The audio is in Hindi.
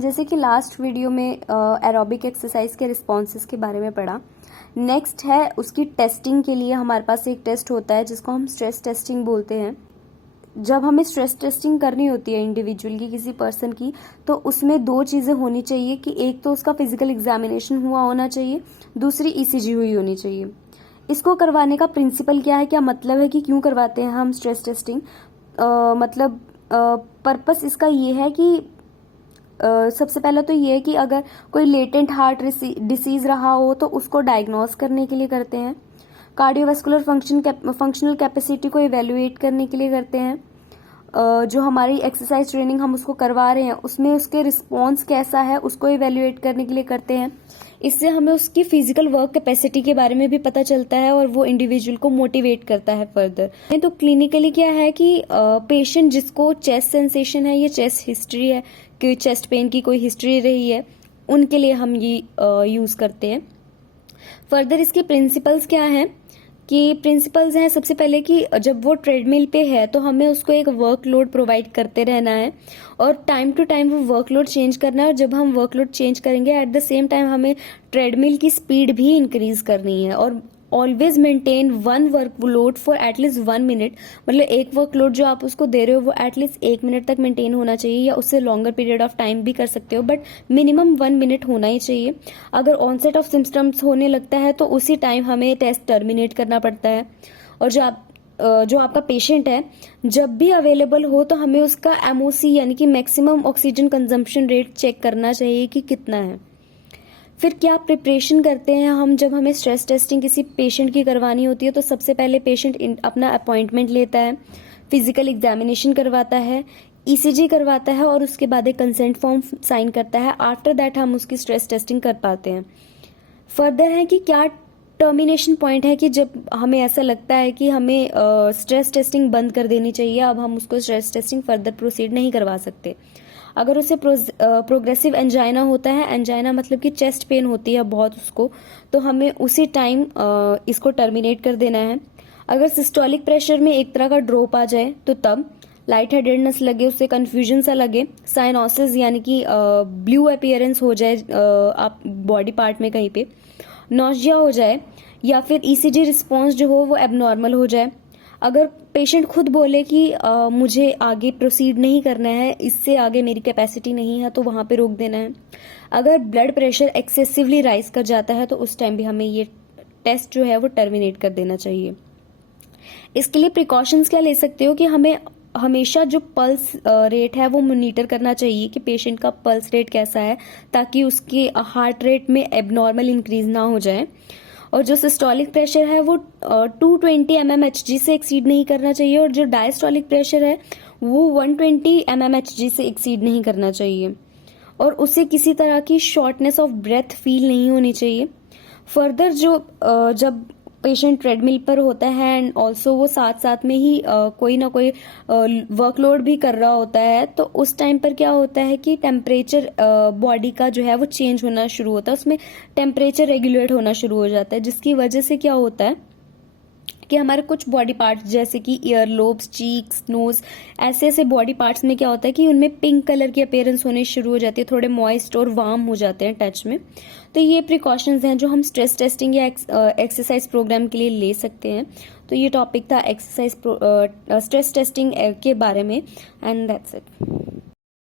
जैसे कि लास्ट वीडियो में एरोबिक एक्सरसाइज के रिस्पॉन्सेस के बारे में पढ़ा। नेक्स्ट है उसकी टेस्टिंग के लिए हमारे पास एक टेस्ट होता है जिसको हम स्ट्रेस टेस्टिंग बोलते हैं। जब हमें स्ट्रेस टेस्टिंग करनी होती है इंडिविजुअल की, किसी पर्सन की, तो उसमें दो चीज़ें होनी चाहिए कि एक तो उसका फिजिकल एग्जामिनेशन हुआ होना चाहिए, दूसरी ईसीजी हुई होनी चाहिए। इसको करवाने का प्रिंसिपल क्या है, क्या मतलब है कि क्यों करवाते हैं हम स्ट्रेस टेस्टिंग? मतलब पर्पस इसका ये है कि सबसे पहले तो ये है कि अगर कोई लेटेंट हार्ट डिसीज रहा हो तो उसको डायग्नोस करने के लिए करते हैं। कार्डियोवास्कुलर फंक्शनल कैपेसिटी को इवेल्युएट करने के लिए करते हैं। जो हमारी एक्सरसाइज ट्रेनिंग हम उसको करवा रहे हैं उसमें उसके रिस्पॉन्स कैसा है उसको इवेल्युएट करने के लिए करते हैं। इससे हमें उसकी फिजिकल वर्क कैपेसिटी के बारे में भी पता चलता है और वो इंडिविजुअल को मोटिवेट करता है फर्दर। तो क्लिनिकली क्या है कि पेशेंट जिसको चेस्ट सेंसेशन है या चेस्ट हिस्ट्री है कि चेस्ट पेन की कोई हिस्ट्री रही है, उनके लिए हम ये यूज करते हैं। फर्दर इसके प्रिंसिपल्स क्या हैं कि प्रिंसिपल्स हैं सबसे पहले कि जब वो ट्रेडमिल पे है तो हमें उसको एक वर्कलोड प्रोवाइड करते रहना है और टाइम टू टाइम वो वर्कलोड चेंज करना है। और जब हम वर्कलोड चेंज करेंगे एट द सेम टाइम हमें ट्रेडमिल की स्पीड भी इंक्रीज करनी है। और always maintain one workload for at least 1 minute, मतलब एक वर्कलोड जो आप उसको दे रहे हो वो एटलीस्ट 1 मिनट तक मेंटेन होना चाहिए, या उससे लॉन्गर पीरियड ऑफ टाइम भी कर सकते हो, बट मिनिमम 1 मिनट होना ही चाहिए। अगर ऑनसेट ऑफ सिम्टम्स होने लगता है तो उसी टाइम हमें टेस्ट टर्मिनेट करना पड़ता है। और जो आपका पेशेंट है जब भी अवेलेबल हो तो हमें उसका एमओसी यानी कि maximum oxygen consumption rate check करना चाहिए कि कितना है। फिर क्या प्रिपरेशन करते हैं हम जब हमें स्ट्रेस टेस्टिंग किसी पेशेंट की करवानी होती है? तो सबसे पहले पेशेंट अपना अपॉइंटमेंट लेता है, फिजिकल एग्जामिनेशन करवाता है, ईसीजी करवाता है और उसके बाद एक कंसेंट फॉर्म साइन करता है। आफ्टर दैट हम उसकी स्ट्रेस टेस्टिंग कर पाते हैं। फर्दर है कि क्या टर्मिनेशन पॉइंट है कि जब हमें ऐसा लगता है कि हमें स्ट्रेस टेस्टिंग बंद कर देनी चाहिए, अब हम उसको स्ट्रेस टेस्टिंग फर्दर प्रोसीड नहीं करवा सकते। अगर उसे प्रोग्रेसिव एंजाइना होता है, एंजाइना मतलब कि चेस्ट पेन होती है बहुत उसको, तो हमें उसी टाइम इसको टर्मिनेट कर देना है। अगर सिस्टोलिक प्रेशर में एक तरह का ड्रॉप आ जाए तो तब लाइट हेडेडनेस लगे, उससे कंफ्यूजन सा लगे, साइनोसिस यानी कि ब्लू अपीयरेंस हो जाए आप बॉडी पार्ट में कहीं पे, नॉजिया हो जाए, या फिर ईसीजी रिस्पॉन्स जो हो वो एबनॉर्मल हो जाए। अगर पेशेंट खुद बोले कि मुझे आगे प्रोसीड नहीं करना है, इससे आगे मेरी कैपेसिटी नहीं है, तो वहां पे रोक देना है। अगर ब्लड प्रेशर एक्सेसिवली राइज कर जाता है तो उस टाइम भी हमें ये टेस्ट जो है वो टर्मिनेट कर देना चाहिए। इसके लिए प्रिकॉशंस क्या ले सकते हो कि हमें हमेशा जो पल्स रेट है वो मॉनिटर करना चाहिए कि पेशेंट का पल्स रेट कैसा है, ताकि उसके हार्ट रेट में एबनॉर्मल इंक्रीज ना हो जाए। और जो सिस्टोलिक प्रेशर है वो 220 mmHg से एक्सीड नहीं करना चाहिए, और जो डायस्टोलिक प्रेशर है वो 120 mmHg से एक्सीड नहीं करना चाहिए, और उसे किसी तरह की शॉर्टनेस ऑफ ब्रेथ फील नहीं होनी चाहिए। फर्दर जब पेशेंट ट्रेडमिल पर होता है एंड ऑल्सो वो साथ साथ में ही कोई ना कोई वर्कलोड भी कर रहा होता है, तो उस टाइम पर क्या होता है कि टेम्परेचर बॉडी का जो है वो चेंज होना शुरू होता है, उसमें टेम्परेचर रेगुलेट होना शुरू हो जाता है, जिसकी वजह से क्या होता है कि हमारे कुछ बॉडी पार्ट्स जैसे कि ईयर लोब्स, चीक्स, नोज, ऐसे ऐसे बॉडी पार्ट्स में क्या होता है कि उनमें पिंक कलर की अपीयरेंस होनी शुरू हो जाती है, थोड़े मॉइस्ट और वार्म हो जाते हैं टच में। तो ये प्रिकॉशंस हैं जो हम स्ट्रेस टेस्टिंग या एक्सरसाइज प्रोग्राम के लिए ले सकते हैं। तो ये टॉपिक था एक्सरसाइज स्ट्रेस टेस्टिंग के बारे में, एंड दैट्स इट।